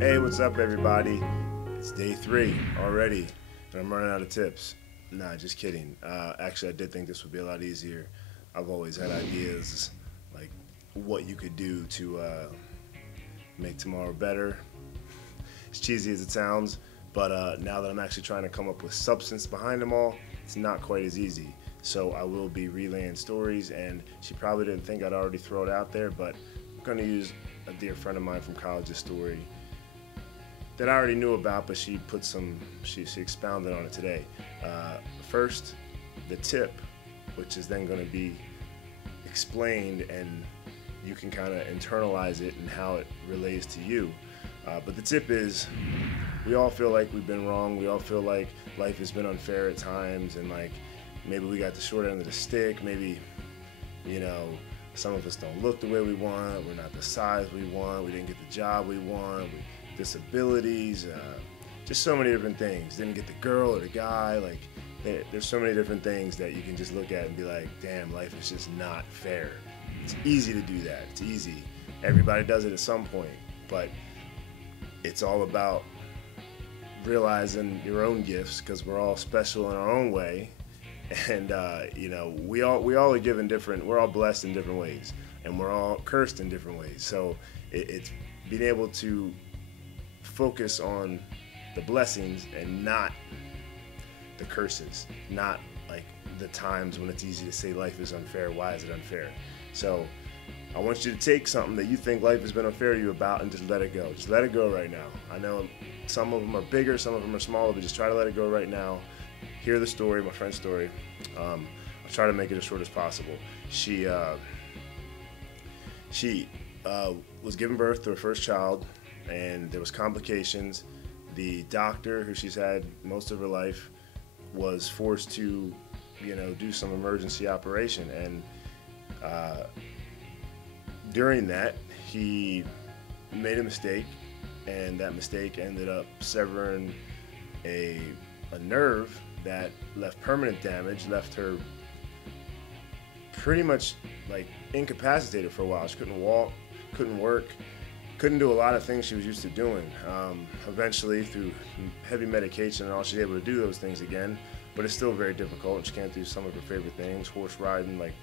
Hey, what's up, everybody? It's day 3 already, and I'm running out of tips. Nah, just kidding. Actually, I did think this would be a lot easier. I've always had ideas like what you could do to make tomorrow better. As cheesy as it sounds, but now that I'm actually trying to come up with substance behind them all, it's not quite as easy. So I will be relaying stories, and she probably didn't think I'd already throw it out there, but I'm going to use a dear friend of mine from college's story that I already knew about, but she expounded on it today. First, the tip, which is then going to be explained, and you can kind of internalize it and how it relates to you. But the tip is, we all feel like we've been wrong. We all feel like life has been unfair at times, and like maybe we got the short end of the stick. Maybe, you know, some of us don't look the way we want. We're not the size we want. We didn't get the job we want. Disabilities, just so many different things. Didn't get the girl or the guy. Like, there's so many different things that you can just look at and be like, damn, life is just not fair. It's easy to do that. It's easy. Everybody does it at some point, but it's all about realizing your own gifts, because we're all special in our own way, and you know, we all are given different. We're all blessed in different ways, and we're all cursed in different ways. So it's being able to focus on the blessings and not the curses, not like the times when it's easy to say life is unfair. Why is it unfair? So I want you to take something that you think life has been unfair to you about and just let it go. Just let it go right now. I know some of them are bigger, some of them are smaller, but just try to let it go right now. Hear the story, my friend's story. I'll try to make it as short as possible. She was giving birth to her first child, and there was complications. The doctor, who she's had most of her life, was forced to, do some emergency operation. And during that, he made a mistake, and that mistake ended up severing a nerve that left permanent damage, left her pretty much like incapacitated for a while. She couldn't walk, couldn't work, couldn't do a lot of things she was used to doing. Eventually, through heavy medication and all, she's able to do those things again, but it's still very difficult, and she can't do some of her favorite things, horse riding. Like,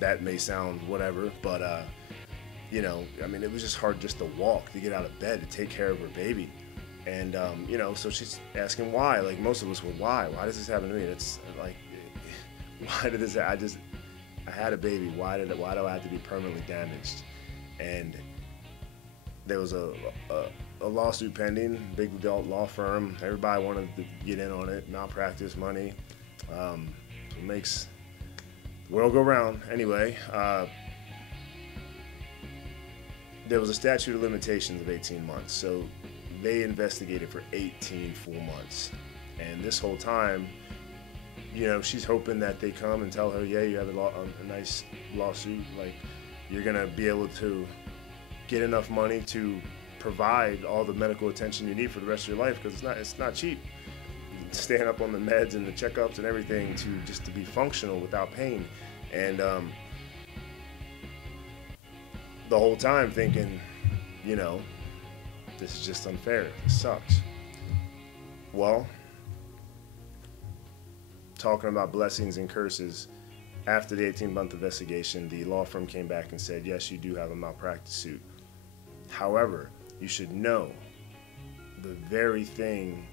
that may sound whatever, but it was just hard just to walk, to get out of bed, to take care of her baby. And so she's asking why. Like most of us would, why does this happen to me? It's like, why did this? I had a baby. Why do I have to be permanently damaged? And there was a lawsuit pending, big adult law firm. Everybody wanted to get in on it. Malpractice, money. It makes the world go round. Anyway, there was a statute of limitations of 18 months. So they investigated for 18 full months. And this whole time, she's hoping that they come and tell her, yeah, you have a nice lawsuit. Like, you're going to be able to get enough money to provide all the medical attention you need for the rest of your life, because it's not cheap. Staying up on the meds and the checkups and everything to be functional without pain. And the whole time thinking, this is just unfair. This sucks. Well, talking about blessings and curses, after the 18-month investigation, the law firm came back and said, yes, you do have a malpractice suit. However, you should know the very thing,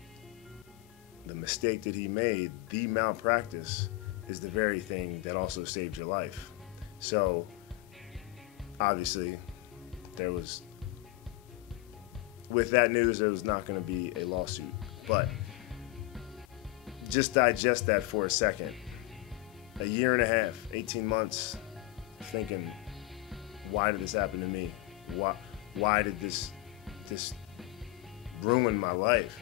the mistake that he made, the malpractice, is the very thing that also saved your life. So, obviously, with that news, there was not going to be a lawsuit. But just digest that for a second. A year and a half, 18 months, thinking, why did this happen to me? Why did this ruin my life?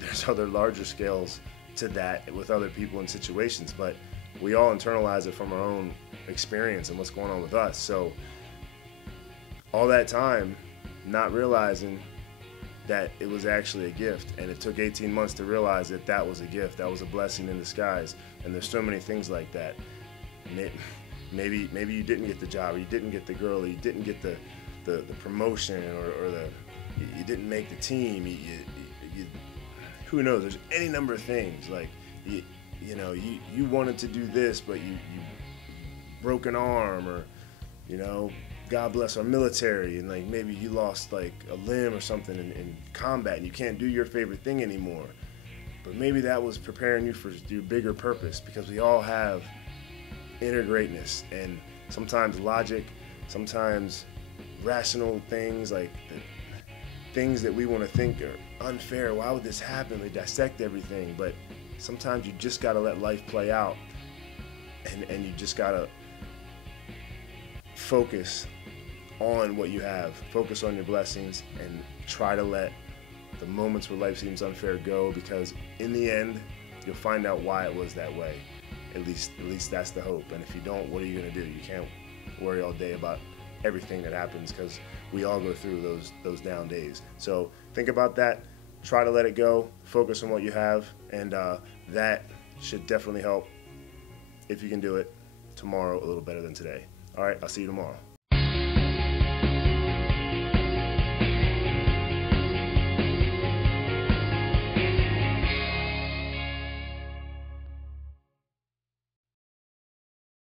There's other larger scales to that with other people and situations, but we all internalize it from our own experience and what's going on with us. So all that time, not realizing that it was actually a gift, and it took 18 months to realize that that was a gift, that was a blessing in disguise. And there's so many things like that. Maybe you didn't get the job, or you didn't get the girl, or you didn't get the the promotion or the you didn't make the team. You who knows? There's any number of things. Like you wanted to do this, but you broke an arm, or God bless our military, and like maybe you lost like a limb or something in combat, and you can't do your favorite thing anymore. But maybe that was preparing you for your bigger purpose, because we all have inner greatness, and sometimes logic, sometimes rational things, like the things that we want to think are unfair. Why would this happen? They dissect everything, but sometimes you just got to let life play out, and you just got to focus on what you have, focus on your blessings, and try to let the moments where life seems unfair go, because in the end you'll find out why it was that way. At least that's the hope. And if you don't, what are you going to do? You can't worry all day about everything that happens, because we all go through those down days. So think about that, try to let it go, focus on what you have, and that should definitely help, if you can do it, tomorrow a little better than today. All right, I'll see you tomorrow.